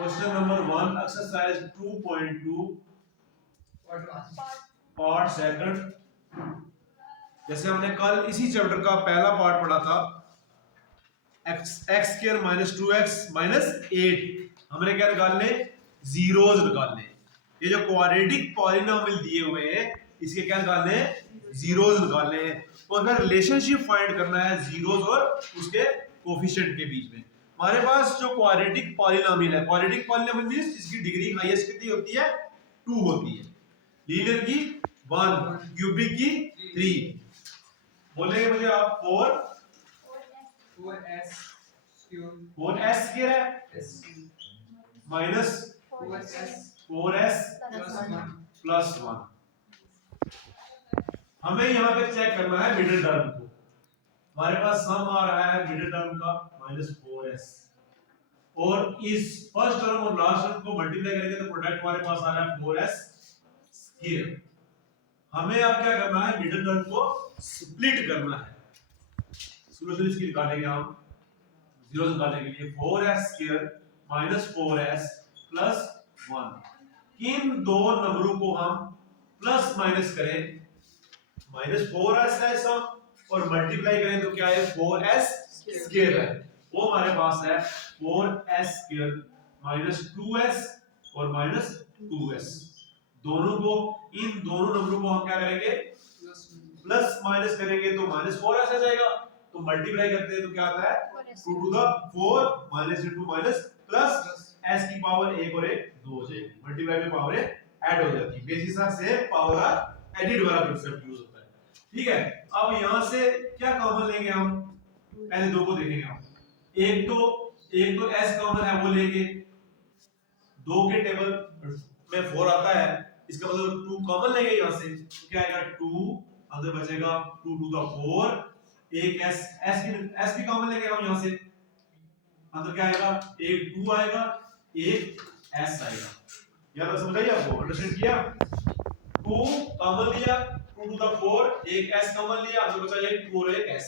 Question number 1 exercise 2.2 part second. जैसे हमने कल इसी चैप्टर का पहला पार्ट पढ़ा था x square minus 2x minus 8, हमने क्या निकालने, जीरोस निकालने। ये जो क्वाड्रेटिक पॉलिनोमियल दिए हुए हैं इसके क्या निकालने हैं, जीरोस निकालने हैं। और फिर रिलेशनशिप फाइंड करना है जीरोस और उसके कोफिशिएंट के बीच में। हमारे पास जो क्वाड्रेटिक पॉलिनोमियल है, क्वाड्रेटिक पॉलिनोमियल मींस इसकी डिग्री हाईएस्ट कितनी होती है, 2 होती है, लीनियर की 1, क्यूबिक की 3। बोलेंगे मुझे आप 4s स्क्वायर है माइनस 4s प्लस 1। हमें यहाँ पे चेक करना है मिडिल टर्म को। हमारे पास सम आ रहा है मिडिल टर्म का माइनस 4s, और इस फर्स्ट टर्म और लास्ट टर्म को मल्टीप्लाई करेंगे तो प्रोडक्ट हमारे पास आ रहा है 4s स्क्वायर। हमें अब क्या करना है, मिडिल टर्म को स्प्लिट करना है। सॉल्यूशन इसकी निकालेंगे हम, जीरो निकालने के लिए 4s square minus 4s plus 1। इन दो नंबरों को हम प्लस माइनस करें, माइनस 4s है सम और मल्टीप्लाई करें तो क्या है, 4s स्क्वायर है। वो हमारे पास है 4s स्क्वायर माइनस 2s और माइनस 2s। दोनों को, इन दोनों नंबरों को हम क्या करेंगे, प्लस माइनस करेंगे तो माइनस 4s आ जाएगा। तो मल्टीप्लाई करते हैं तो क्या आता है, 2 to the 4 minus into minus plus s की पावर 1 और 1 2 हो जाएगी। मल्टीप्लाई में पावर ऐड हो जाती है। बेसिस से पावर एडिड वाला कांसेप्ट यूज होता है। ठीक है, अब यहां से क्या कॉमन लेंगे हम, पहले दो को देखेंगे हम। एक तो s कॉमन है वो लेंगे, 2 के टेबल में 4 आता है, इसका मतलब 2 कॉमन लेंगे यहां से तो क्या आएगा 2, अंदर बचेगा 2 टू द 4, एक s भी कॉमन लेंगे हम यहां से, अंदर क्या आएगा, एक 2 आएगा एक s आएगा। याद समझ आइए आपको, अंडरस्टैंड किया। 2 कॉमन लिया, 2 टू द 4, एक s कॉमन लिया, अंदर बचा एक 2 और एक s।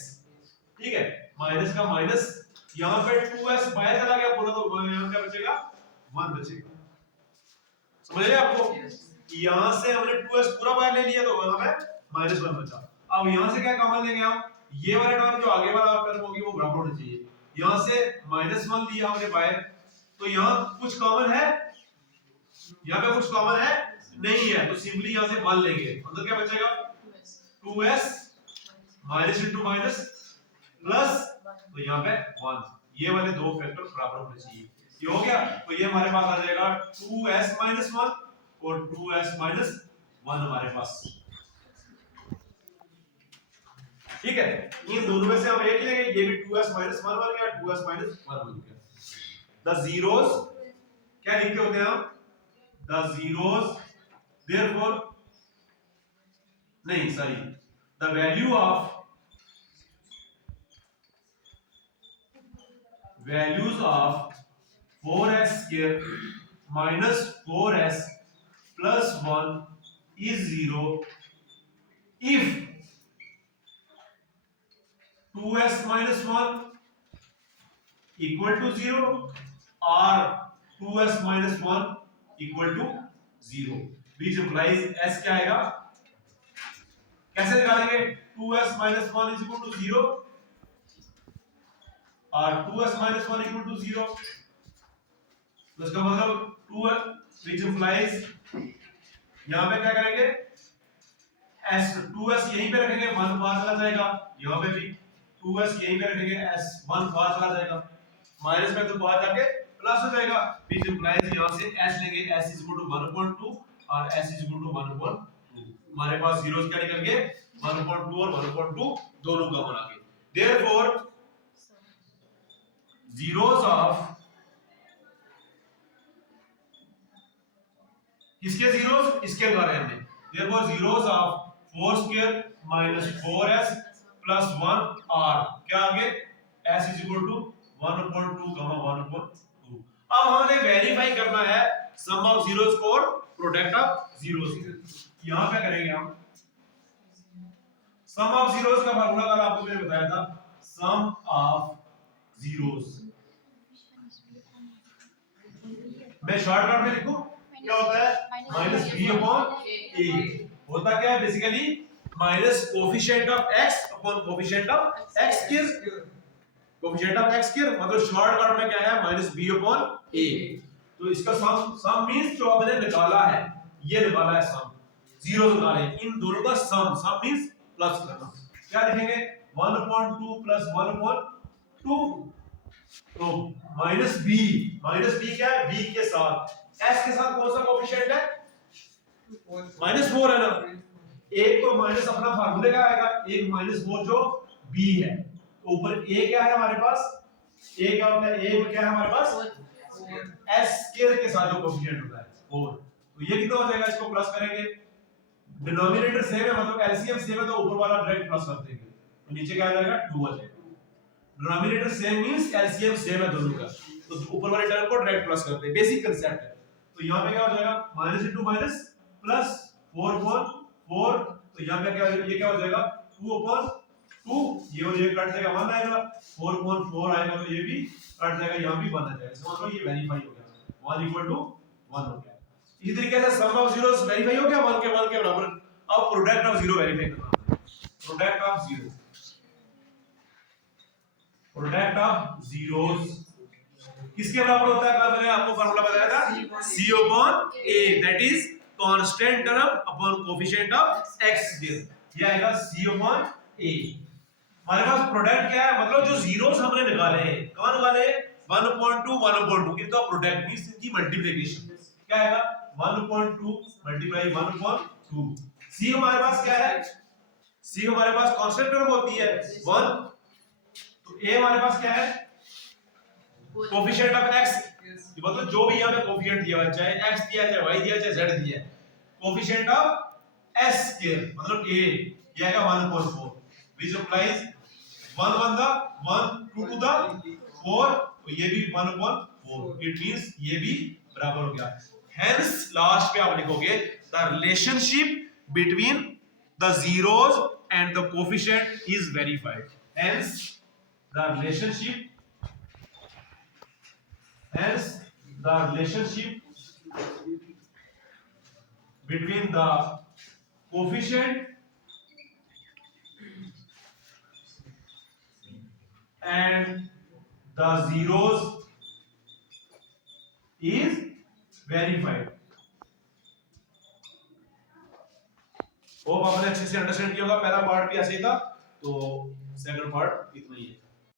ठीक है, माइनस का माइनस, यहां पे 2s बाहर चला गया पूरा, तो यहां क्या बचेगा, 1 बचेगा। समझ आए आपको, यहां से हमने 2s पूरा बाहर ले लिया तो वहां पे -1 बचा। अब यहां से क्या कॉमन लेंगे हम, ये वाला टर्म जो आगे वाला टर्म होगी वो बराबर होना चाहिए। यहां से -1 लिया हमने बाहर, तो यहां कुछ कॉमन है, यहां पे कुछ कॉमन है नहीं है, तो सिंपली यहां से 1 लेंगे, अंदर क्या बचेगा 2s minus into minus plus, तो यहां पे 1। ये वाले दो फैक्टर बराबर होने चाहिए। ये हो गया, तो ये हमारे पास आ जाएगा 2s माइनस 1 और 2s माइनस 1 हमारे पास। ठीक है, इन दोनों में से हम एक लेंगे, ये भी 2s माइनस 1 बन गया, 2s माइनस 1 बन गया। द जीरोस क्या लिखते होते हैं हम, द जीरोस देयरफॉर, नहीं sorry, the value of values of 4s square minus 4s plus 1 is 0 if 2s minus 1 equal to 0 or 2s minus 1 equal to 0, which implies s क्या आएगा, कैसे निकालेंगे, 2s minus 1 is equal to 0 और 2s minus 1 equal to 0, तो इसका मतलब 2 which implies, यहां पे क्या करेंगे, s 2s यहीं पे रखेंगे, 1 बाहर चला जाएगा, यहां पे भी 2s यहीं पे रखेंगे, s 1 बाहर चला जाएगा, माइनस में तो बाहर जाके प्लस हो जाएगा, which implies यहां से s लेंगे, s is equal to 1/2 और s is equal to 1/2। हमारे पास जीरोस क्या निकल गए, 1/2 और 1/2 दोनों कॉमन आ गए। therefore zeros of, किसके जीरोस, इसके निकाले हमने, therefore zeros of 4 square minus 4s plus 1 are क्या आगे, s is equal to 1/2 1/2। अब हमें वेरीफाई करना है सम ऑफ जीरोस को और प्रोडक्ट ऑफ जीरोस। यहां पे करेंगे हम सम ऑफ जीरोस का फार्मूला कल आपको मैंने बताया था, सम ऑफ जीरोस मैं शॉर्टकट में लिखूं क्या होता है माइनस बी अपॉन ए। होता क्या है basically minus coefficient of x upon coefficient of x square. Coefficient of x square मतलब शॉर्टकट में क्या है माइनस बी अपॉन ए। तो इसका सम मींस जो आपने निकाला है ये निकाला है सम, जीरो निकाले इन दोनों का सम मींस प्लस करना। क्या लिखेंगे 1/2 प्लस 1/2 तो माइनस बी क्या है बी के साथ s के साथ कौन सा कोफिशिएंट है -4 है ना। एक तो माइनस अपना फार्मूले का आएगा, एक -4 जो b है तो ऊपर a क्या है हमारे पास a क्या होता है a क्या है हमारे पास s स्क्वायर के साथ जो कोफिशिएंट होता है 4। तो ये कितना हो जाएगा इसको प्लस करेंगे डिनोमिनेटर सेम है मतलब एलसीएम सेम है तो ऊपर वाला डायरेक्ट प्लस कर देंगे तो नीचे क्या आ जाएगा 2 आ जाएगा। Denominator same means LCM same है दोनों का तो ऊपर वाले टर्म को डायरेक्ट प्लस करते हैं बेसिक कांसेप्ट है। तो यहां पे क्या हो जाएगा माइनस इंटू माइनस प्लस 4/4 तो यहां पे क्या ये क्या हो जाएगा 2/2 ये हो जाएगा कट जाएगा 1 आएगा 4/4 आएगा तो ये भी कट जाएगा यहां भी 1 आ जाएगा। समझ लो ये वेरीफाई हो गया 1 = 1 हो गया। इसी तरीके से सम ऑफ जीरोस वेरीफाई हो गया 1 के बराबर। अब प्रोडक्ट ऑफ जीरो वेरीफाई करना है। प्रोडक्ट ऑफ जीरोस किसके बराबर होता है कल मैंने आपको फार्मूला बताया था c upon a that is constant term upon coefficient of x square. ये आएगा c upon a। हमारे पास प्रोडक्ट क्या है मतलब जो जीरोस हमने निकाले हैं कौन निकाले 1/2 1/2 इनका प्रोडक्ट मींस इनकी मल्टीप्लिकेशन क्या आएगा 1/2 मल्टीप्लाई 1/2। c हमारे पास क्या है c हमारे पास कांस्टेंट टर्म होती है 1 तो a हमारे पास क्या है कोफिशिएंट ऑफ x मतलब जो भी यहां पे कोफिशिएंट दिया हुआ है चाहे x दिया है चाहे y दिया है चाहे z दिया है कोफिशिएंट ऑफ s स्क्वायर मतलब a ये आएगा 1/4 which implies 1 1 the 1 2 to the 4 तो ये भी 1/4 इट मींस ये भी बराबर हो गया। हेंस लास्ट पे आप लिखोगे the relationship between the zeros and the coefficient is verified. Hence the relationship between the coefficient and the zeros is verified। Hope आपने अच्छे से अंडरस्टैंड किया होगा। पहला पार्ट भी ऐसे ही था तो सेकंड पार्ट इतना ही है।